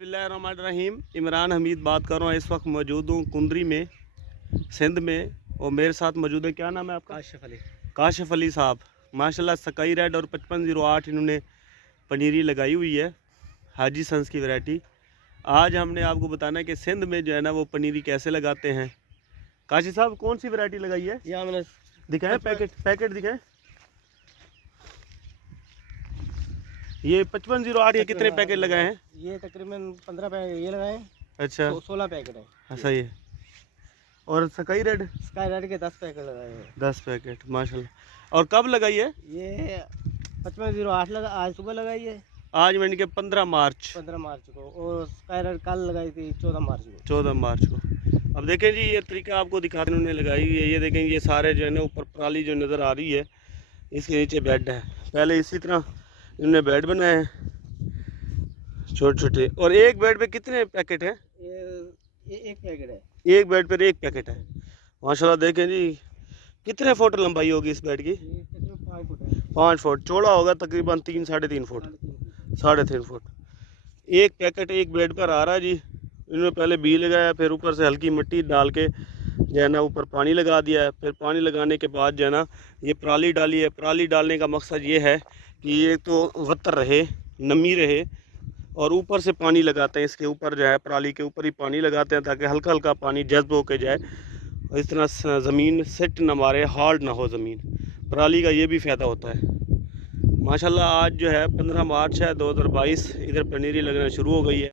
बिस्मिल्लाहिर्रहमानिर्रहीम। इमरान हमीद बात कर रहा हूँ। इस वक्त मौजूद हूँ कुंदरी में, सिंध में, और मेरे साथ मौजूद है, क्या नाम है आपका? काशिफ अली साहब। माशाल्लाह स्काई रेड और 5508 इन्होंने पनीरी लगाई हुई है, हाजी सन्स की वैरायटी। आज हमने आपको बताना है कि सिंध में जो है ना वो पनीरी कैसे लगाते हैं। काशिफ साहब कौन सी वैरायटी लगाई है? ये हमने दिखाएं, पैकेट दिखाएं। ये 5508 ये कितने पैकेट लगाए हैं? ये तकरीबन 15 पैकेट ये लगाए हैं। अच्छा, 16 पैकेट है। हाँ सही है। और स्काई रेड के 10 पैकेट लगाए हैं। 10 पैकेट माशाल्लाह। और कब लगाई है? ये 5508 लगा, आज सुबह लगाई है। आज मैंने के 15 मार्च को, और स्काई रेड कल लगाई थी 14 मार्च को। अब देखें जी, ये तरीका आपको दिखाते हैं, उन्होंने लगाई हुई है। ये देखें, ये सारे जो है ना ऊपर पराली जो नज़र आ रही है, इसके नीचे बेड है। पहले इसी तरह इन्होंने बेड बनाए हैं छोटे छोटे। और एक बेड पे कितने पैकेट हैं? ये एक पैकेट है। एक बेड पर एक पैकेट है माशाल्लाह। देखें जी, कितने फुट लंबाई होगी इस बेड की? 5 फुट है। 5 फुट। चौड़ा होगा तकरीबन 3-3.5 फुट, 3.5 फुट। एक पैकेट एक बेड पर आ रहा है जी। इन्होंने पहले बी लगाया, फिर ऊपर से हल्की मिट्टी डाल के जो है ना ऊपर पानी लगा दिया है। फिर पानी लगाने के बाद जो है ना ये पराली डाली है। पराली डालने का मकसद ये है कि ये तो वतर रहे, नमी रहे, और ऊपर से पानी लगाते हैं। इसके ऊपर जो है पराली के ऊपर ही पानी लगाते हैं ताकि हल्का हल्का पानी जज्ब होके जाए, और इस तरह ज़मीन सेट न मारे, हार्ड ना हो ज़मीन। पराली का ये भी फ़ायदा होता है माशाल्लाह। आज जो है 15 मार्च है 2022, इधर पनीरी लगना शुरू हो गई है।